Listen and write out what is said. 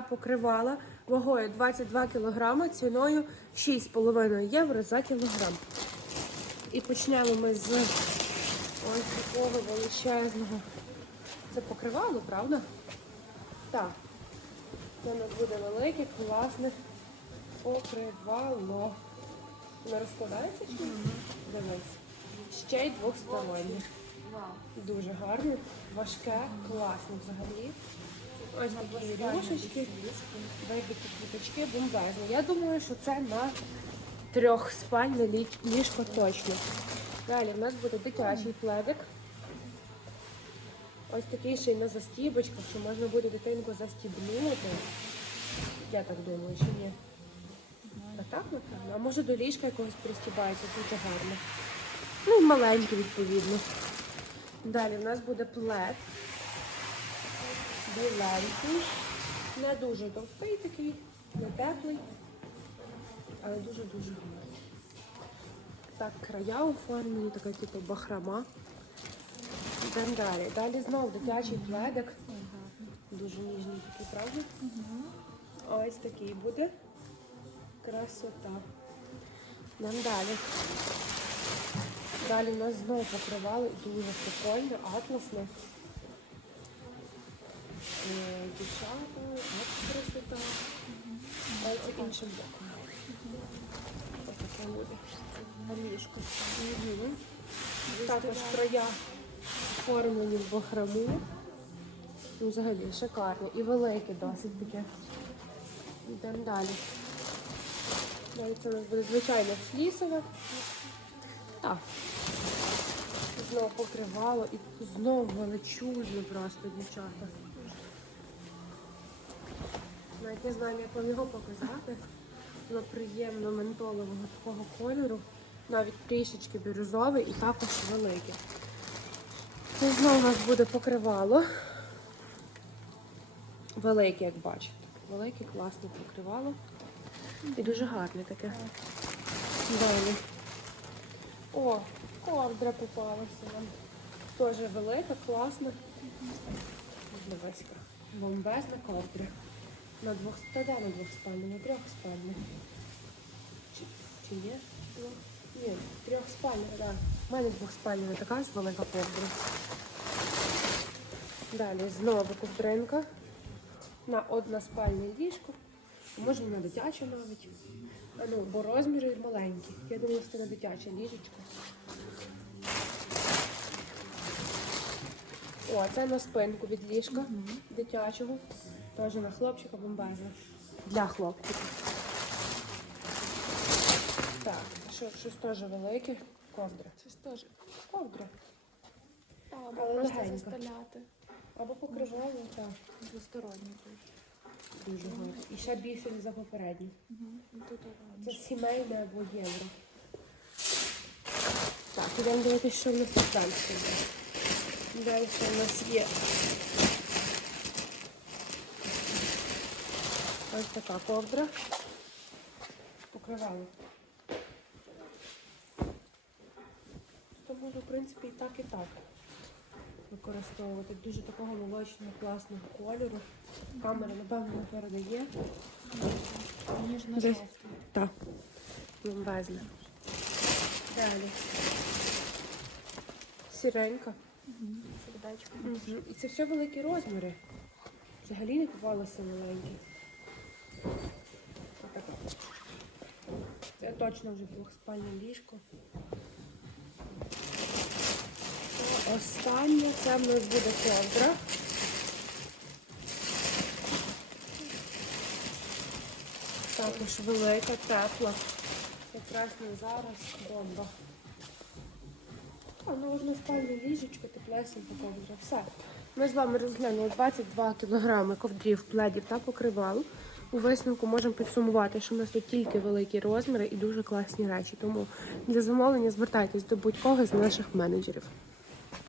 покривала вагою 22 кг, ціною 6,5 євро за кілограм. І почнемо ми з ось такого величезного. Це покривало, правда? Так. Це у нас буде велике, класне покривало. Воно розкладається чи ні? Дивись. Ще й двохстороннє. Дуже гарне, важке, класне взагалі. Ось такі рюшечки, вибиті квіточки, бомбезні. Я думаю, що це на трьохспальне лі- ліжко точно. Далі в нас буде дитячий пледик. Ось такий ще й на застібочках, що можна буде дитинку застібнути. Я так думаю, чи ні? А так, напевно. А може до ліжка якогось пристібається, дуже гарно. Ну і маленький, відповідно. Далі в нас буде плед. Біленький. Не дуже товстий такий, не теплий, але дуже-дуже гарний. Так, края оформлені, така типу бахрома. Йдемо далі. Далі знову дитячий пледик. Дуже ніжний такий, правда? Ось такий буде. Красота. Йдемо далі. Далі нас знову покривали дуже прикольно, атласно. Дівчата, от красота. Але це іншим боком. Ось таке буде. Галішко. Також края оформлені в бахрому. Ну, взагалі шикарно. І велике досить таке. Йдемо далі. Далі це у нас буде звичайно флісове. Так. Знову покривало і знову величезне просто, дівчата. Навіть не знаю, як вам його показати. Воно приємно ментолового такого кольору. Навіть трішечки бірюзовий і також великий. І знову у нас буде покривало. Велике, як бачите. Велике, класне покривало. І дуже гарне таке. Далі. О, ковдра попалася нам. Теж велика, класна. Дивись-ка. Бомбезна ковдра. На двох та де на двох спальня, на трьох спальня. Чи, чи є? Двох? Ні, трьох спальня, так. Да. У мене двох спальня така ж велика ковдра. Далі знову ковдринка. На односпальне ліжко. Може на дитяче навіть. Ну, бо розміри маленькі. Я думаю, що це на дитяче ліжечко. О, це на спинку від ліжка дитячого. Теж на хлопчика бомбезно. Для хлопчика. Так, що, щось теж велике. Ковдра. Це ж теж. Ковдра. Або Але просто легенько. заставляти. Або покривало, так. Двосторонній дуже. Дуже гарно. І ще більше ніж за попередній. Угу. Тут Це сімейне або євро. Так, ідемо дивитися, що в нас тут далі. Далі у нас є ось така ковдра. Покривало. Тому, в принципі, і так, і так використовувати. Дуже такого молочного, класного кольору. Камера, напевно, не передає. Ніжно Десь. жовтий. Так, бомбезна. Далі. Сіренька. Сердечко. Мгм. І це все великі розміри. Взагалі не купалося маленькі. Отака. Це точно вже двохспальне ліжко. Останнє це в нас буде ковдра. Також велика, тепла. Якраз не зараз бомба. А, ну одне спальне ліжечко, теплесенько ковдра. Все. Ми з вами розглянули 22 кілограми ковдрів, пледів та покривал. У висновку можемо підсумувати, що в нас тут тільки великі розміри і дуже класні речі. Тому для замовлення звертайтесь до будь-кого з наших менеджерів.